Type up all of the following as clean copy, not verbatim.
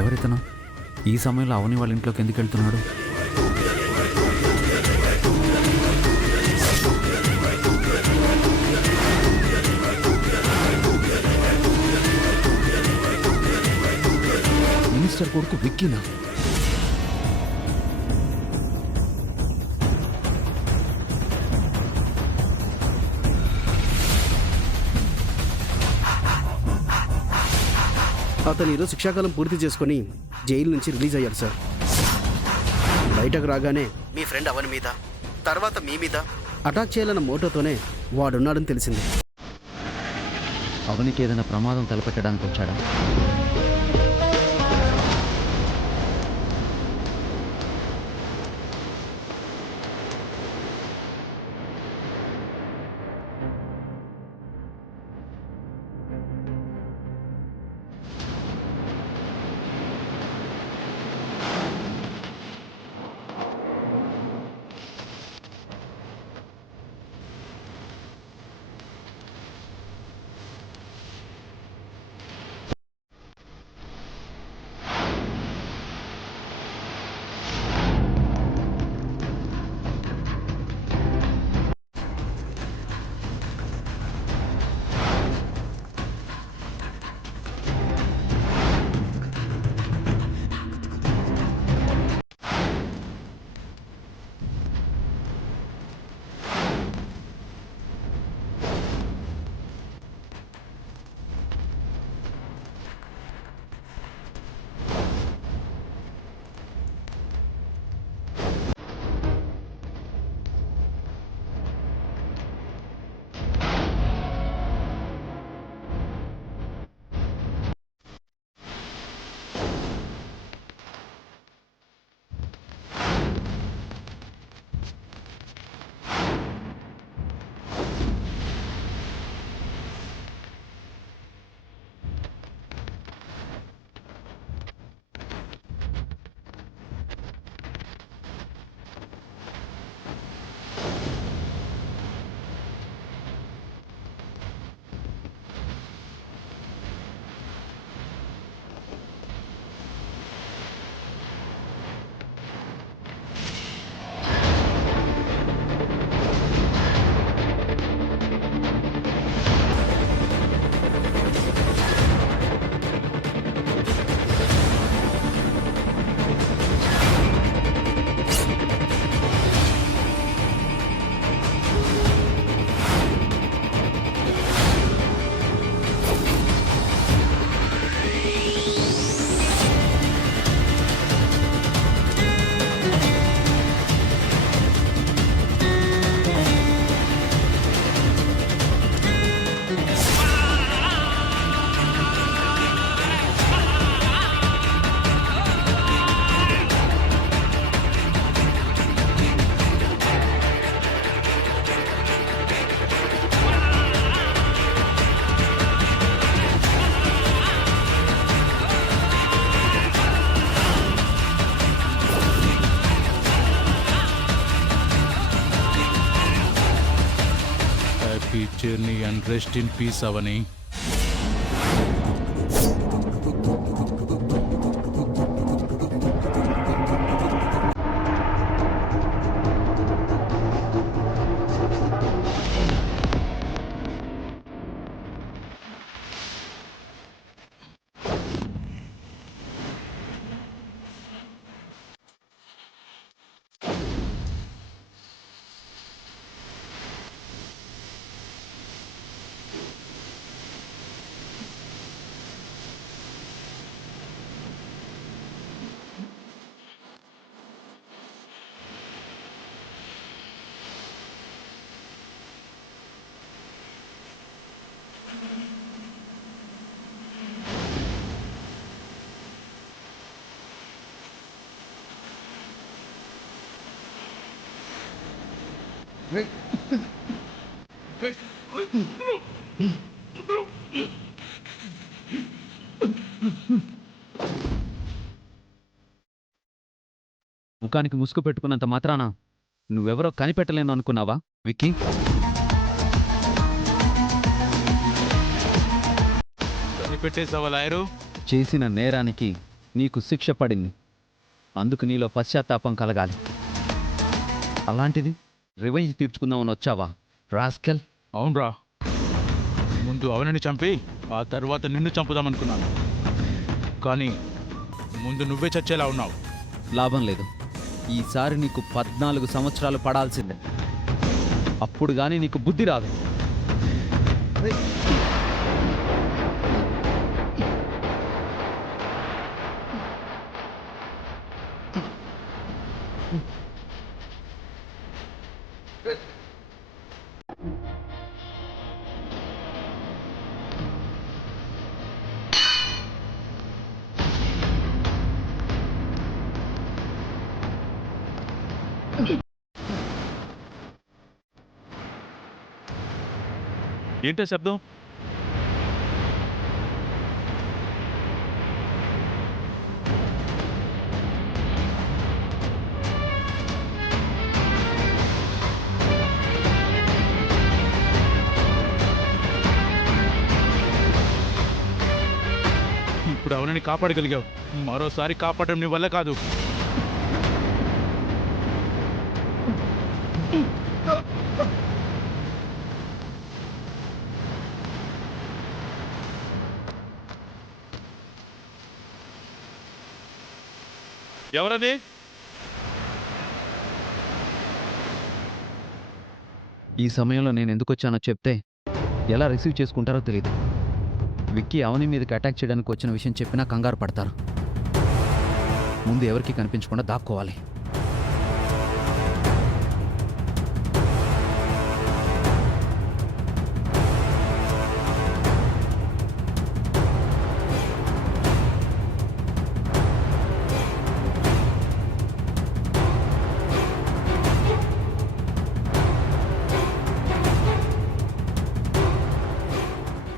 ఎవరితను ఈ సమయంలో అవని వాళ్ళ ఇంట్లోకి ఎందుకు వెళ్తున్నాడు? మినిస్టర్ కొడుకు విక్కీనా? అతను ఈరోజు శిక్షాకాలం పూర్తి చేసుకుని జైలు నుంచి రిలీజ్ అయ్యాడు సార్. బయటకు రాగానే మీ ఫ్రెండ్ అవని మీద, తర్వాత మీ మీద అటాక్ చేయాలన్న మోటోతోనే వాడున్నాడని తెలిసింది. అవనికి ఏదైనా ప్రమాదం తలపెట్టడానికి వచ్చాడా? Happy journey and rest in peace, Avani. ముఖానికి ముసుగు పెట్టుకున్నంత మాత్రాన నువ్వెవరో కనిపెట్టలేను అనుకున్నావా విక్కీ? కనిపెట్టేసావా లాయరు? చేసిన నేరానికి నీకు శిక్ష పడింది. అందుకు నీలో పశ్చాత్తాపం కలగాలి. అలాంటిది రివెంజ్ తీర్చుకుందామని వచ్చావా రాస్కెల్? అవునరా, ముందు అవనిని చంపి ఆ తర్వాత నిన్ను చంపుదామనుకున్నాను. కానీ ముందు నువ్వే చచ్చేలా ఉన్నావు. లాభం లేదు. ఈసారి నీకు 14 సంవత్సరాలు పడాల్సిందే. అప్పుడు కానీ నీకు బుద్ధి రాదు. ఏంటో శబ్దం? ఇప్పుడు అవనని కాపాడగలిగావు. మరోసారి కాపాడడం నీ వల్ల కాదు. ఎవరది? ఈ సమయంలో నేను ఎందుకు వచ్చానో చెప్తే ఎలా రిసీవ్ చేసుకుంటారో తెలియదు. విక్కీ అవని మీదకి అటాక్ చేయడానికి వచ్చిన విషయం చెప్పినా కంగారు పడతారు. ముందు ఎవరికి కనిపించకుండా దాక్కోవాలి.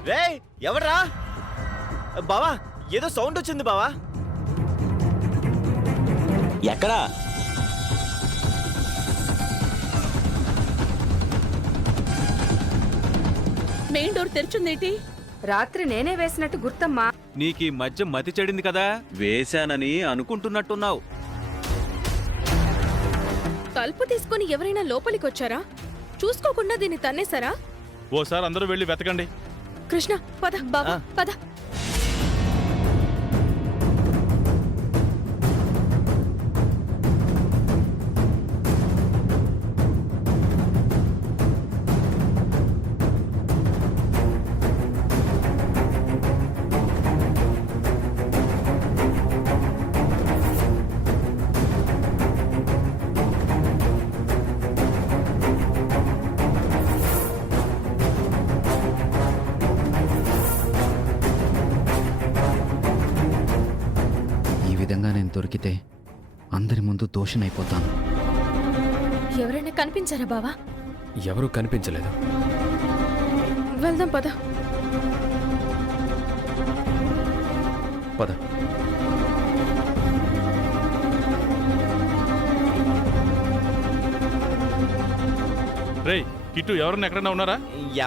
రే ఎవర్రా? బావా ఏదో సౌండ్ వచ్చింది బావా. ఎక్కడా? మెయిన్ డోర్ తెరిచుందేంటి? రాత్రి నేనే వేసినట్టు గుర్తమ్మా. నీకీ మధ్య మతి చెడింది కదా, వేశానని అనుకుంటున్నట్టున్నావు. తలుపు తీసుకుని ఎవరైనా లోపలికొచ్చారా? చూసుకోకుండా దీన్ని తన్నేశారా? ఓసారి అందరూ వెళ్ళి వెతకండి. కృష్ణ పద బాబా పద. ఈ విధంగా నేను దొరికితే అందరి ముందు దోషనైపోతాను. ఎవరైనా కనిపించారా బావా? ఎవరూ కనిపించలేదు. వెళ్దాం పద. పద. రేయ్ కిట్టు, ఎవరన్నా ఎక్కడన్నా ఉన్నారా?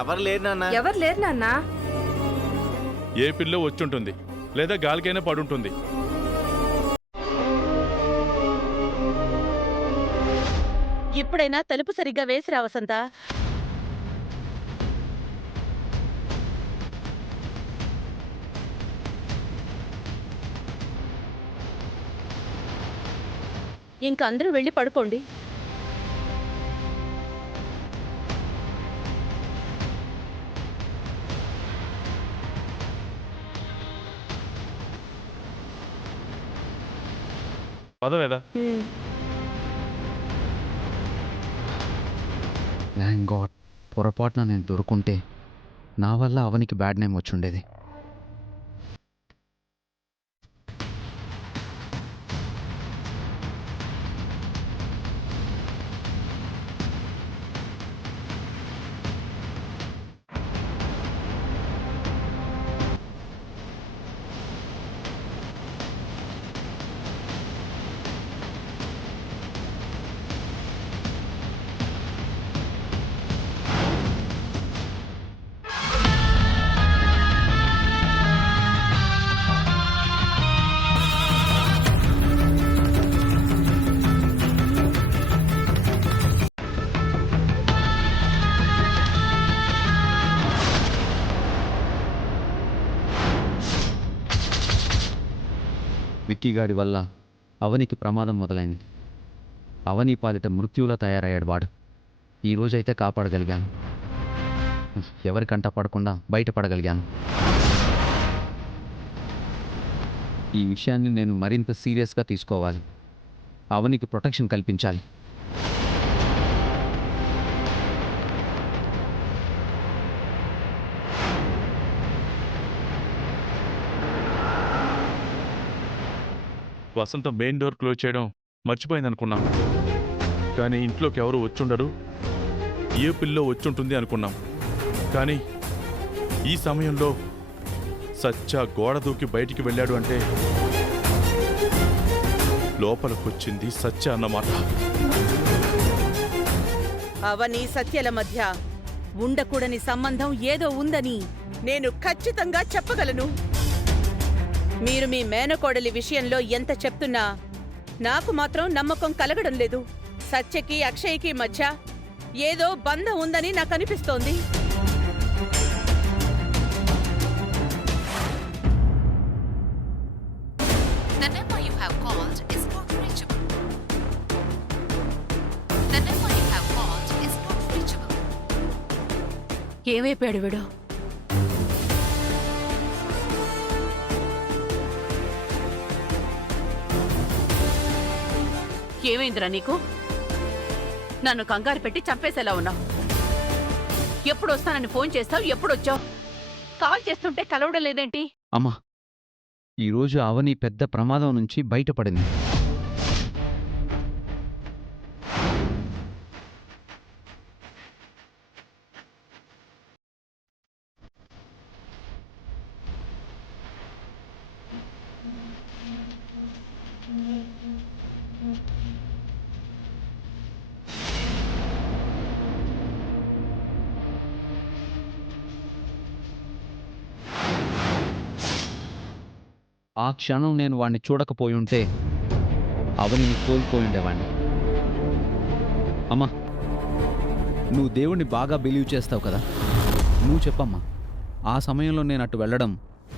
ఎవరు లేరు నాన్న. ఎవరు లేరు నాన్నా. ఏ పిల్లో వచ్చుంటుంది, లేదా గాలికైనా పడుంటుంది. ఇప్పుడైనా తలుపు సరిగ్గా వేసిరా వసంత. ఇంక అందరూ వెళ్ళి పడుకోండి. పదవేదా? థ్యాంక్ గాడ్, పొరపాటున నేను దొరుకుంటే నా వల్ల అవనికి బ్యాడ్ నేమ్ వచ్చుండేది. విక్కీ గాడి వల్ల అవనికి ప్రమాదం మొదలైంది. అవని పాలిట మృత్యువులా తయారయ్యాడు వాడు. ఈరోజైతే కాపాడగలిగాను. ఎవరి కంట పడకుండా బయటపడగలిగాను. ఈ విషయాన్ని నేను మరింత సీరియస్గా తీసుకోవాలి. అవనికి ప్రొటెక్షన్ కల్పించాలి. వసంత మెయిన్ డోర్ క్లోజ్ చేయడం మర్చిపోయింది అనుకున్నాం, కానీ ఇంట్లోకి ఎవరు వచ్చుండరు, ఏ పిల్లో వచ్చుంటుంది అనుకున్నాం. కానీ ఈ సమయంలో సత్య గోడ దూకి బయటికి వెళ్ళాడు అంటే లోపలికొచ్చింది సత్య అన్నమాట. అవని సత్యల మధ్య ఉండకూడని సంబంధం ఏదో ఉందని నేను ఖచ్చితంగా చెప్పగలను. మీరు మీ మేనకోడలి విషయంలో ఎంత చెప్తున్నా నాకు మాత్రం నమ్మకం కలగడం లేదు. సత్యకి అక్షయ్కి మధ్య ఏదో బంధం ఉందని నాకు అనిపిస్తోంది. The number you have called is not reachable. The number you have called is not reachable. ఏమైపోయాడు వీడు? ఏమైందిరా నీకు? నన్ను కంగారు పెట్టి చంపేసేలా ఉన్నావు. ఎప్పుడు వస్తానని ఫోన్ చేస్తావు, ఎప్పుడొచ్చావు? కాల్ చేస్తుంటే కలవడం లేదేంటి? అమ్మా, ఈరోజు అవని పెద్ద ప్రమాదం నుంచి బయటపడింది. ఆ క్షణం నేను వాణ్ణి చూడకపోయి ఉంటే అవనిని కోల్పోయి ఉండేవాణ్ణి. అమ్మా, నువ్వు దేవుణ్ణి బాగా బిలీవ్ చేస్తావు కదా, నువ్వు చెప్పమ్మా, ఆ సమయంలో నేను అటు వెళ్ళడం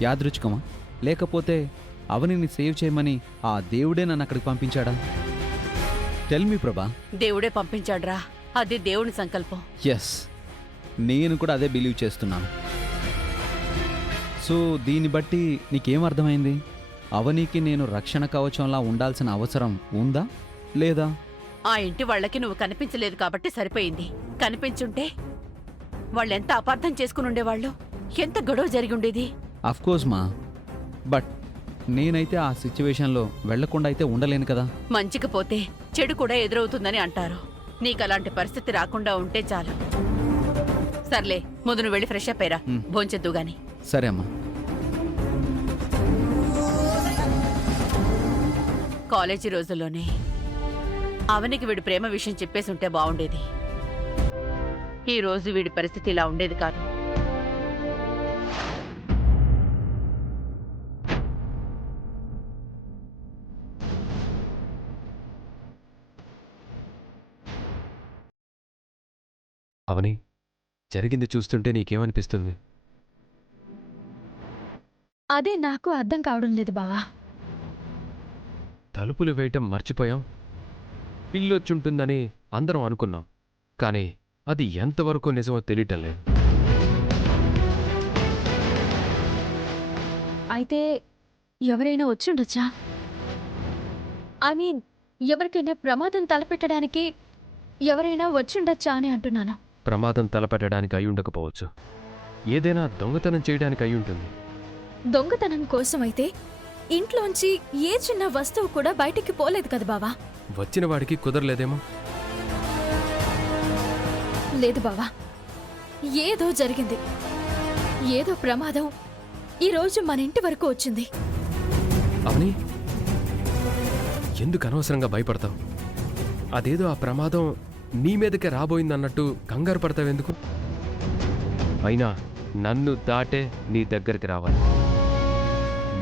యాదృచ్ఛికమా, లేకపోతే అవనిని సేవ్ చేయమని ఆ దేవుడే నన్ను అక్కడికి పంపించాడా? టెల్ మీ ప్రభా. దేవుడే పంపించాడ్రా, అది దేవుని సంకల్పం. ఎస్, నేను కూడా అదే బిలీవ్ చేస్తున్నాను. సో దీన్ని బట్టి నీకేం అర్థమైంది? అవనికి నేను రక్షణ కవచంలా ఉండాల్సిన అవసరం ఉందా లేదా? ఆ ఇంటి వాళ్ళకి నువ్వు కనిపించలేదు కాబట్టి సరిపోయింది. కనిపించుంటే వాళ్ళెంత అపార్థం చేసుకుని ఉండేవాళ్ళు, ఎంత గొడవ జరిగి ఉండేది. అఫ్కోర్స్ మా, బట్ నేనైతే ఆ సిచ్యువేషన్లో వెళ్లకుండా అయితే ఉండలేను కదా. మంచికి పోతే చెడు కూడా ఎదురవుతుందని అంటారు. నీకు అలాంటి పరిస్థితి రాకుండా ఉంటే చాలు. సర్లే, ముందు నువ్వు వెళ్ళి ఫ్రెష్ అప్ అయ్యరా, భోంచెద్దు గాని. సరే అమ్మా. కాలేజీ రోజుల్లోనే అవనికి వీడి ప్రేమ విషయం చెప్పేసి ఉంటే బాగుండేది. ఈ రోజు వీడి పరిస్థితి ఇలా ఉండేది కాదు. అవని, జరిగింది చూస్తుంటే నీకేమనిపిస్తుంది? అదే నాకు అర్థం కావడం లేదు బావా. తలుపులు వేయటం మర్చిపోయాం. పిల్లొచ్చుంటుందని అందరం అనుకున్నాం, కానీ అది ఎంతవరకు నిజమో తెలియటం లేదు. అయితే ఎవరైనా వచ్చుండొచ్చా? ఐ మీన్, ఎవరికైనా ప్రమాదం తలపెట్టడానికి ఎవరైనా వచ్చుండొచ్చా అని అంటున్నాను. ప్రమాదం తలపెట్టడానికి అయి ఉండకపోవచ్చు, ఏదైనా దొంగతనం చేయడానికి అయి ఉంటుంది. దొంగతనం కోసమైతే ఇంట్లోంచి ఏ చిన్న వస్తువు కూడా బయటికి పోలేదు కదా బావా. వచ్చిన వాడికి కుదరలేదేమో. లేదు బావా, ఏదో జరిగింది. ఏదో ప్రమాదం ఈరోజు మన ఇంటి వరకు వచ్చింది. అవని, ఎందుకు అనవసరంగా భయపడతావు? అదేదో ఆ ప్రమాదం నీ మీదకే రాబోయిందన్నట్టు కంగారు పడతావెందుకు? అయినా నన్ను దాటే నీ దగ్గరికి రావాలి.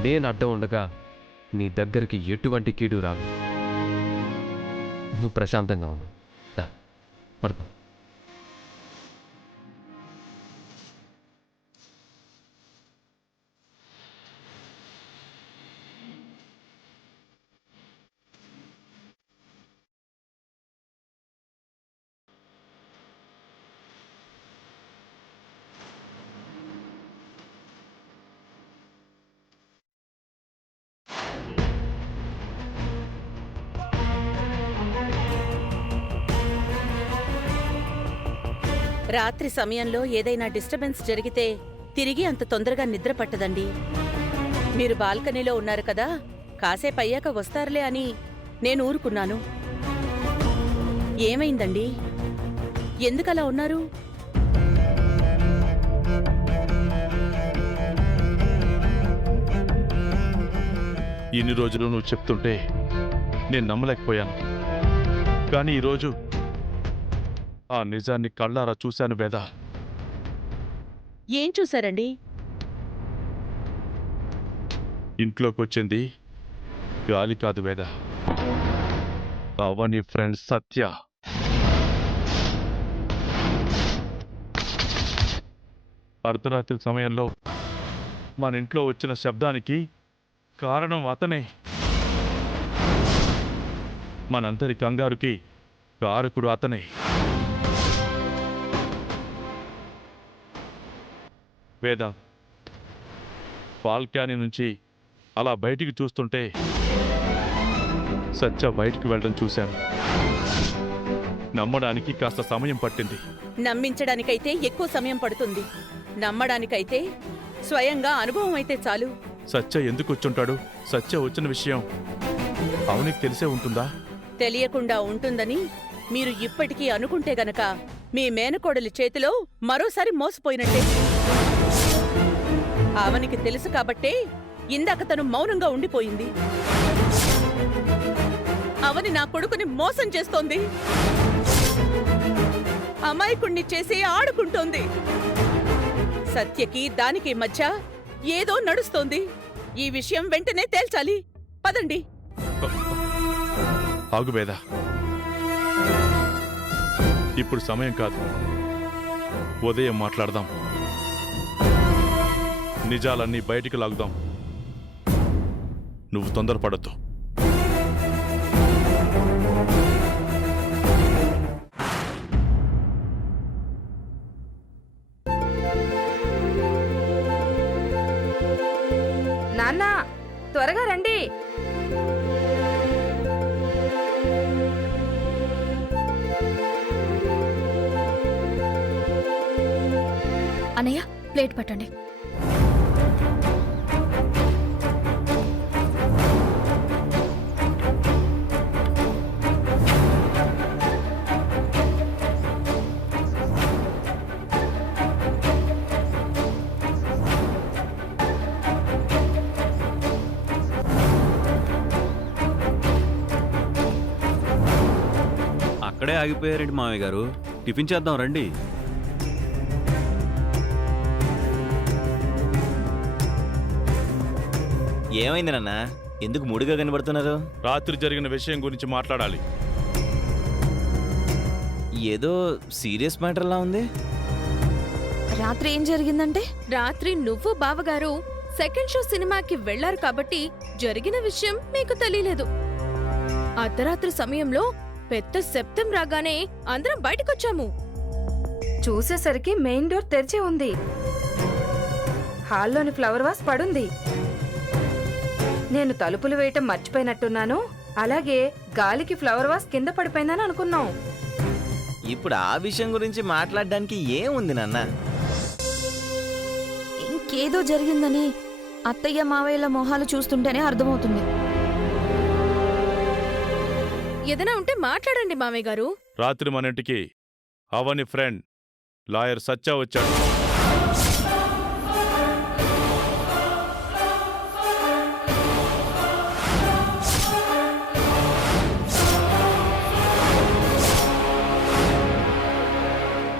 నేను అడ్డం ఉండగా నీ దగ్గరికి ఎటువంటి కీడు రాదు. నువ్వు ప్రశాంతంగా ఉండు. దా, పడుకో. రాత్రి సమయంలో ఏదైనా డిస్టర్బెన్స్ జరిగితే తిరిగి అంత తొందరగా నిద్ర పట్టదండి. మీరు బాల్కనీలో ఉన్నారు కదా, కాసేపు అయ్యాక వస్తారులే అని నేను ఊరుకున్నాను. ఏమైందండి? ఎందుకలా ఉన్నారు? ఇన్ని రోజులు నువ్వు చెప్తుంటే నేను నమ్మలేకపోయాను. కానీ ఈరోజు ఆ నిజాన్ని కళ్ళారా చూశాను వేద. ఏం చూశారండి? ఇంట్లోకి వచ్చింది గాలి కాదు వేద, అవని ఫ్రెండ్ సత్య. అర్ధరాత్రి సమయంలో మన ఇంట్లో వచ్చిన శబ్దానికి కారణం అతనే. మనందరి కంగారుకి కారకుడు అతనే. వేద, బాల్కనీ నుంచి అలా బయటికి చూస్తుంటే సత్య బయటికి వెళ్ళడం చూశాను. నమ్మడానికి కాస్త సమయం పట్టింది. నమ్మించడానికైతే ఎక్కువ సమయం పడుతుంది, నమ్మడానికైతే స్వయంగా అనుభవం అయితే చాలు. సత్య ఎందుకు వచ్చుంటాడు? సత్య వచ్చిన విషయం అవనికి తెలిసే ఉంటుందా? తెలియకుండా ఉంటుందని మీరు ఇప్పటికీ అనుకుంటే గనక మీ మేనకోడలి చేతిలో మరోసారి మోసపోయినట్టే. అవనికి తెలుసు కాబట్టే ఇందాక తను మౌనంగా ఉండిపోయింది. అవని నా కొడుకుని మోసం చేస్తోంది, అమాయకుణ్ణి చేసి ఆడుకుంటోంది. సత్యకి దానికి మధ్య ఏదో నడుస్తోంది. ఈ విషయం వెంటనే తేల్చాలి. పదండి. ఆగు వేద, ఇప్పుడు సమయం కాదు. ఉదయం మాట్లాడదాం. నిజాలన్నీ బయటికి లాగుదాం. నువ్వు తొందరపడద్దు. నాన్న, త్వరగా రండి. అన్నయ్య, ప్లేట్ పట్టండి. అక్కడే ఆగిపోయారండి మామయ్య గారు. టిఫిన్ చేద్దాం రండి. ఏమైంది నాన్న? ఎందుకు మూడుగా కనబడుతున్నారు? రాత్రి జరిగిన విషయం గురించి మాట్లాడాలి. ఏదో సీరియస్ మ్యాటర్లా ఉంది. రాత్రి ఏం జరిగిందంటే? రాత్రి నువ్వు బావగారు సెకండ్ షో సినిమాకి వెళ్లారు కాబట్టి జరిగిన విషయం మీకు తెలియలేదు. అర్ధరాత్రి సమయంలో పెద్ద శబ్దం రాగానే అందరం బయటకొచ్చాము. చూసేసరికి మెయిన్ డోర్ తెరిచే ఉంది. హాల్లోని ఫ్లవర్ వాస్ పడుంది. నేను తలుపులు వేయటం మర్చిపోయినట్టున్నాను. అలాగే గాలికి ఫ్లవర్ వాస్ కింద పడిపోయిందని అనుకున్నాం. ఇప్పుడు ఆ విషయం గురించి మాట్లాడడానికి ఏముంది నాన్న? ఇంకేదో జరిగిందని అత్తయ్య మావయ్యల మొహాలు చూస్తుంటేనే అర్థమవుతుంది. ఏదైనా ఉంటే మాట్లాడండి మావయ్య గారు. రాత్రి మన ఇంటికి అవని ఫ్రెండ్ లాయర్ సత్య వచ్చాడు.